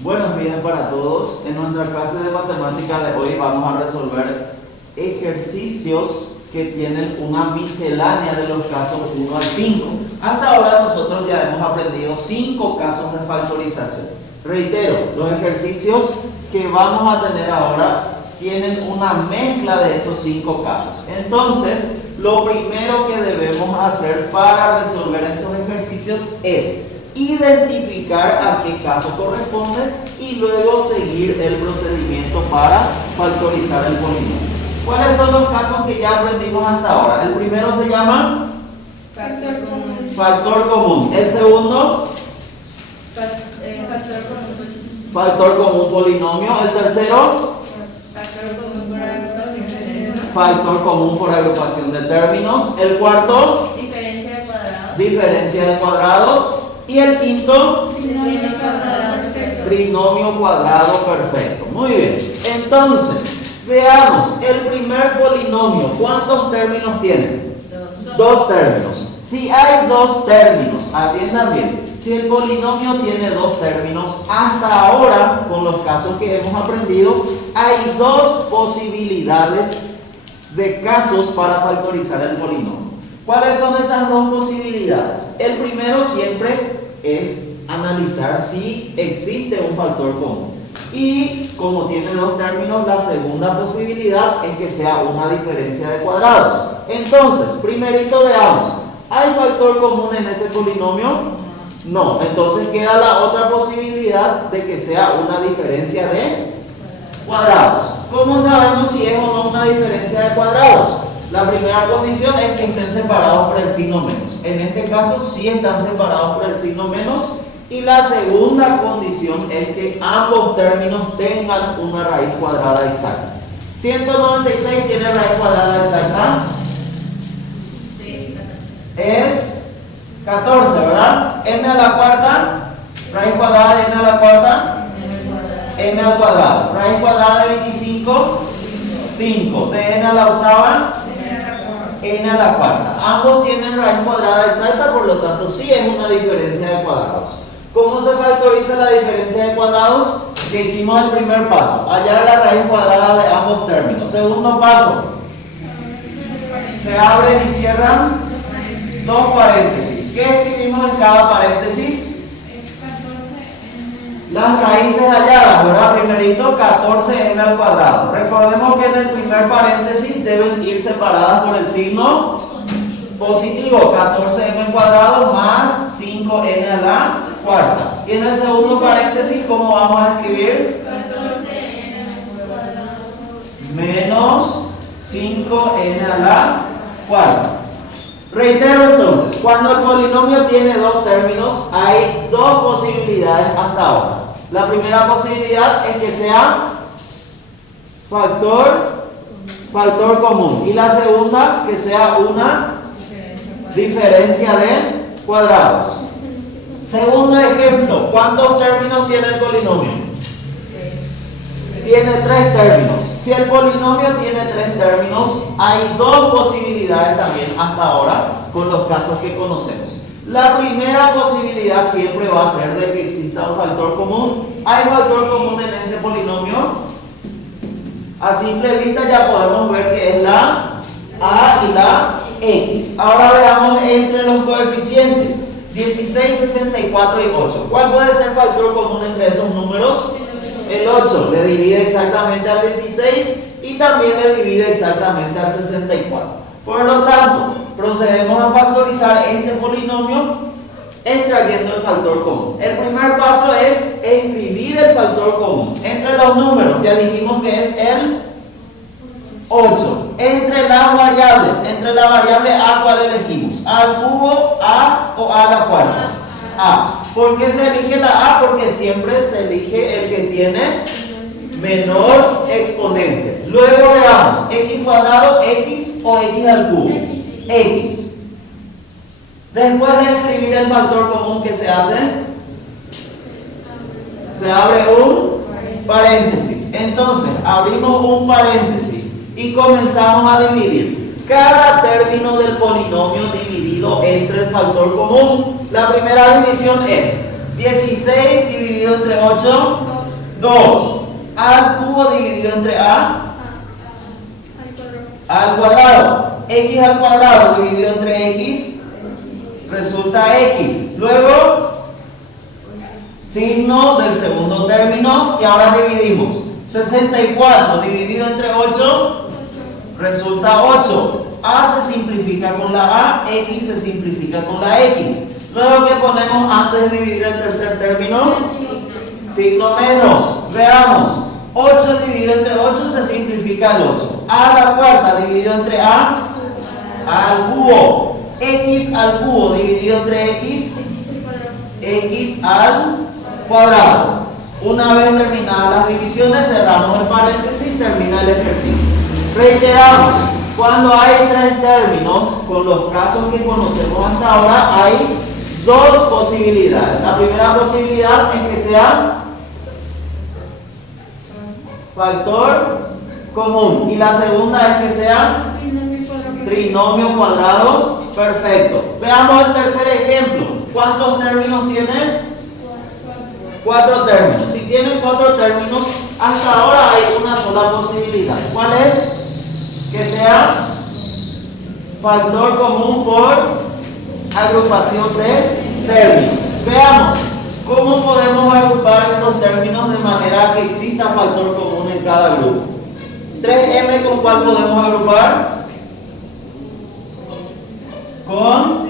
Buenos días para todos. En nuestra clase de matemática de hoy vamos a resolver ejercicios que tienen una miscelánea de los casos 1 al 5. Hasta ahora nosotros ya hemos aprendido 5 casos de factorización. Reitero, los ejercicios que vamos a tener ahora tienen una mezcla de esos 5 casos. Entonces, lo primero que debemos hacer para resolver estos ejercicios es identificar a qué caso corresponde y luego seguir el procedimiento para factorizar el polinomio. ¿Cuáles son los casos que ya aprendimos hasta ahora? El primero se llama factor común. Factor común. El segundo, Factor común. Factor común polinomio. El tercero, Factor común por agrupación de términos. factor común por agrupación de términos. El cuarto, Diferencia de cuadrados. diferencia de cuadrados. Y el quinto, Trinomio cuadrado perfecto. trinomio cuadrado perfecto. Muy bien. Entonces, veamos, el primer polinomio, ¿cuántos términos tiene? Dos términos. Si hay dos términos, atiendan bien, si el polinomio tiene dos términos, hasta ahora, con los casos que hemos aprendido, hay dos posibilidades de casos para factorizar el polinomio. ¿Cuáles son esas dos posibilidades? El primero siempre es analizar si existe un factor común. Y como tiene dos términos, la segunda posibilidad es que sea una diferencia de cuadrados. Entonces, primerito veamos, ¿hay factor común en ese polinomio? No. Entonces queda la otra posibilidad de que sea una diferencia de cuadrados. ¿Cómo sabemos si es o no una diferencia de cuadrados? La primera condición es que estén separados por el signo menos. En este caso sí están separados por el signo menos. Y la segunda condición es que ambos términos tengan una raíz cuadrada exacta. 196 tiene raíz cuadrada exacta. Sí, Es 14, ¿verdad? M a la cuarta, raíz cuadrada de M a la cuarta, M al cuadrado. Raíz cuadrada de 25, 5. De N a la octava, N a la cuarta. Ambos tienen raíz cuadrada exacta, por lo tanto sí es una diferencia de cuadrados. ¿Cómo se factoriza la diferencia de cuadrados? Que hicimos el primer paso, hallar la raíz cuadrada de ambos términos. Segundo paso, se abren y cierran dos paréntesis. ¿Qué escribimos en cada paréntesis? Las raíces halladas, ¿verdad? Primerito 14m al cuadrado. Recordemos que en el primer paréntesis deben ir separadas por el signo positivo. 14m al cuadrado más 5n a la cuarta. Y en el segundo paréntesis, ¿cómo vamos a escribir? Menos 5n a la cuarta. Reitero entonces, cuando el polinomio tiene dos términos, hay dos posibilidades hasta ahora. La primera posibilidad es que sea factor común. Y la segunda, que sea una diferencia de cuadrados. Segundo ejemplo, ¿cuántos términos tiene el polinomio? Tiene 3 términos. Si el polinomio tiene 3 términos, hay dos posibilidades también hasta ahora con los casos que conocemos. La primera posibilidad siempre va a ser de que exista un factor común. ¿Hay factor común en este polinomio? A simple vista ya podemos ver que es la A y la X. Ahora veamos entre los coeficientes 16, 64 y 8. ¿Cuál puede ser factor común entre esos números? El 8 le divide exactamente al 16 y también le divide exactamente al 64. Por lo tanto, procedemos a factorizar este polinomio extrayendo el factor común. El primer paso es escribir el factor común. Entre los números, ya dijimos que es el 8. Entre las variables, entre la variable a, ¿cuál elegimos? ¿A al cubo, a o a la cuarta? A. ¿Por qué se elige la A? Porque siempre se elige el que tiene menor exponente. Luego veamos, x cuadrado, x o x al cubo. X. Después de escribir el factor común, ¿qué se hace? Se abre un paréntesis. Entonces, abrimos un paréntesis y comenzamos a dividir cada término del polinomio dividido entre el factor común. La primera división es 16 dividido entre 8, 2. A al cubo dividido entre A al cuadrado. X al cuadrado dividido entre X resulta X. Luego, signo del segundo término y ahora dividimos. 64 dividido entre 8 resulta 8. A se simplifica con la A, X se simplifica con la X. Luego, ¿qué ponemos antes de dividir el tercer término? Signo menos. Veamos. 8 dividido entre 8 se simplifica el 8. A a la cuarta dividido entre A al cubo. X al cubo dividido entre X, X al cuadrado. Una vez terminadas las divisiones, cerramos el paréntesis, termina el ejercicio. Reiteramos, cuando hay tres términos, con los casos que conocemos hasta ahora, hay dos posibilidades. La primera posibilidad es que sea factor común y la segunda es que sea trinomio cuadrado perfecto. Veamos el tercer ejemplo. ¿Cuántos términos tiene? 4 términos. Si tiene 4 términos, hasta ahora hay una sola posibilidad. ¿Cuál es? Que sea factor común por agrupación de términos. Veamos cómo podemos agrupar estos términos de manera que exista factor común en cada grupo. 3m, ¿con cuál podemos agrupar? Con.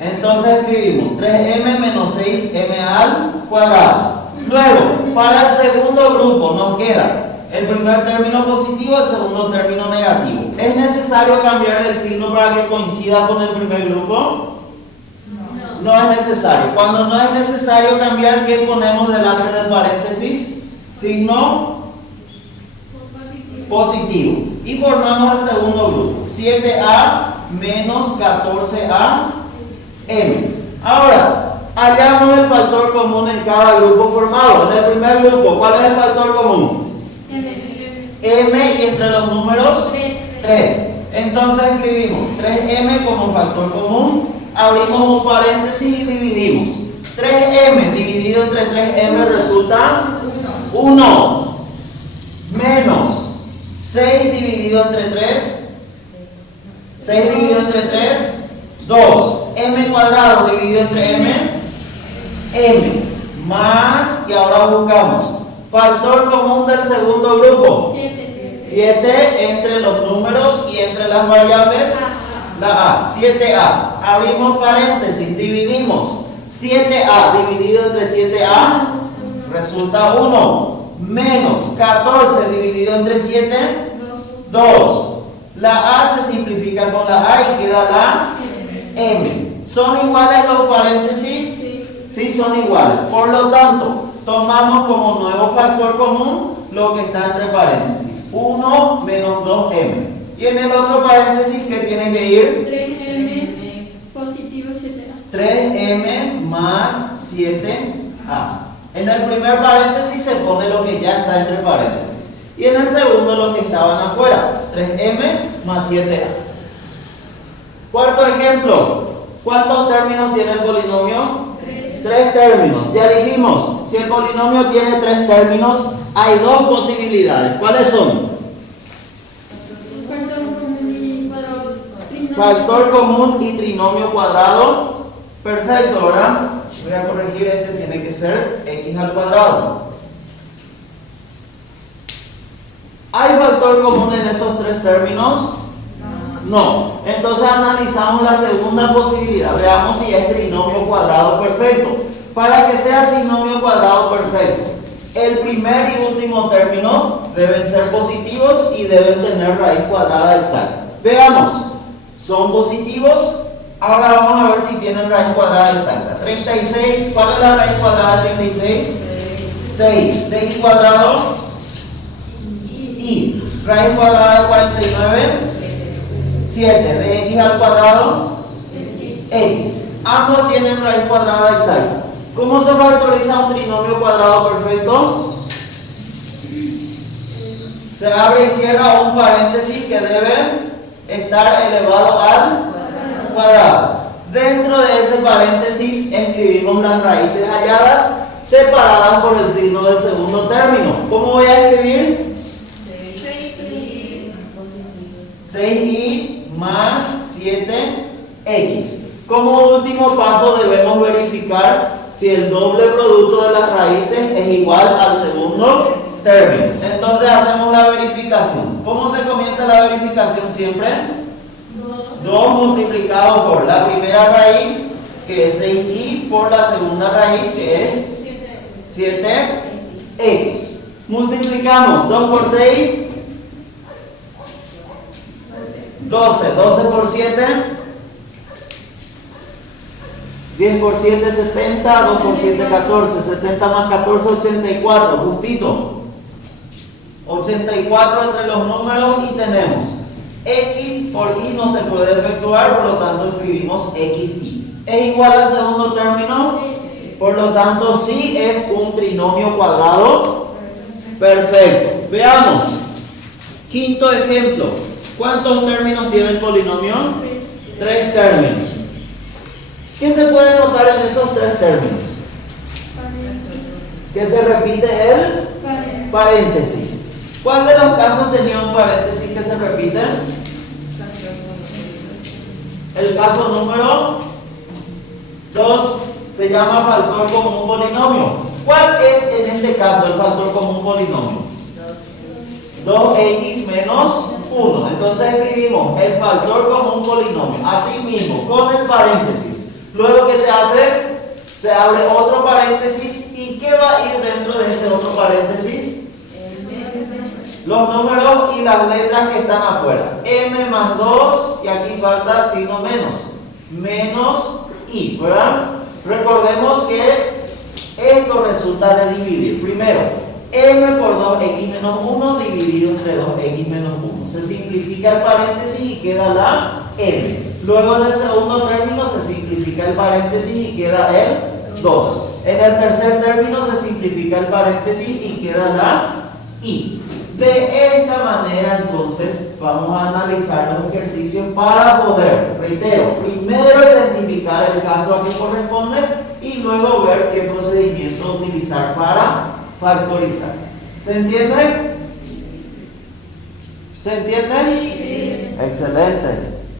Entonces escribimos 3m menos 6m al cuadrado. Luego, para el segundo grupo nos queda el primer término positivo, el segundo término negativo. ¿Es necesario cambiar el signo para que coincida con el primer grupo? No es necesario. Cuando no es necesario cambiar, ¿qué ponemos delante del paréntesis? Signo positivo. Y formamos el segundo grupo. 7a menos 14a m. Ahora, hallamos el factor común en cada grupo formado. En el primer grupo, ¿cuál es el factor común? M, y entre los números 3. Entonces escribimos 3m como factor común, abrimos un paréntesis y dividimos. 3m dividido entre 3m resulta 1 menos 6 dividido entre 3, 6 dividido entre 3, 2. M cuadrado dividido entre m, más, y ahora buscamos factor común del segundo grupo. 7 entre los números y entre las variables, la a. 7a. Abrimos paréntesis, dividimos. 7a dividido entre 7a resulta 1. Menos 14 dividido entre 7, 2. La a se simplifica con la a y queda la m. ¿Son iguales los paréntesis? Sí, son iguales. Por lo tanto, tomamos como nuevo factor común lo que está entre paréntesis. 1 menos 2m. Y en el otro paréntesis, ¿qué tiene que ir? 3m positivo 7a. 3m más 7a. En el primer paréntesis se pone lo que ya está entre paréntesis. Y en el segundo lo que estaban afuera. 3m más 7a. Cuarto ejemplo. ¿Cuántos términos tiene el polinomio? 3 términos. Ya dijimos, si el polinomio tiene 3 términos, hay dos posibilidades. ¿Cuáles son? Factor común y trinomio cuadrado. Perfecto, ¿verdad? Voy a corregir, este tiene que ser x al cuadrado. ¿Hay factor común en esos 3 términos? No. Entonces analizamos la segunda posibilidad. Veamos si es trinomio cuadrado perfecto. Para que sea trinomio cuadrado perfecto, el primer y último término deben ser positivos y deben tener raíz cuadrada exacta. Veamos. ¿Son positivos? Ahora vamos a ver si tienen raíz cuadrada exacta. 36, ¿cuál es la raíz cuadrada de 36? 6. ¿De y cuadrado? Y. Raíz cuadrada de 49? 7. ¿De x al cuadrado? X. Ambos tienen raíz cuadrada exacta. ¿Cómo se factoriza un trinomio cuadrado perfecto? Se abre y cierra un paréntesis que debe estar elevado al cuadrado. Dentro de ese paréntesis escribimos las raíces halladas separadas por el signo del segundo término. ¿Cómo voy a escribir? 6i más 7x. Como último paso debemos verificar si el doble producto de las raíces es igual al segundo término. Entonces hacemos la verificación. ¿Cómo se comienza la verificación siempre? 2 multiplicado por la primera raíz, que es 6i, por la segunda raíz, que es 7x. Multiplicamos 2 por 6, 12. 12 por 7, 10 por 7, 70. 2 por 7, 14. 70 más 14, 84. Justito. 84 entre los números y tenemos x por y no se puede efectuar, por lo tanto escribimos xy. ¿Es igual al segundo término? Por lo tanto, sí es un trinomio cuadrado. Perfecto. Veamos. Quinto ejemplo. ¿Cuántos términos tiene el polinomio? 3 términos. ¿Qué se puede notar en esos 3 términos? Que se repite el paréntesis. ¿Cuál de los casos tenía un paréntesis que se repite? El caso número 2 se llama factor común polinomio. ¿Cuál es en este caso el factor común polinomio? 2x menos 1. Entonces escribimos el factor común polinomio. Así mismo, con el paréntesis. Luego, ¿qué se hace? Se abre otro paréntesis. ¿Y qué va a ir dentro de ese otro paréntesis? Los números y las letras que están afuera. M más 2, y aquí falta signo menos. Menos I, ¿verdad? Recordemos que esto resulta de dividir. Primero, M por 2x menos 1 dividido entre 2x menos 1. Se simplifica el paréntesis y queda la M. Luego en el segundo término se simplifica el paréntesis y queda el 2. En el tercer término se simplifica el paréntesis y queda la I. De esta manera entonces vamos a analizar los ejercicios para poder, reitero, primero identificar el caso a que corresponde y luego ver qué procedimiento utilizar para factorizar. ¿Se entiende? ¿Se entiende? Sí. Excelente.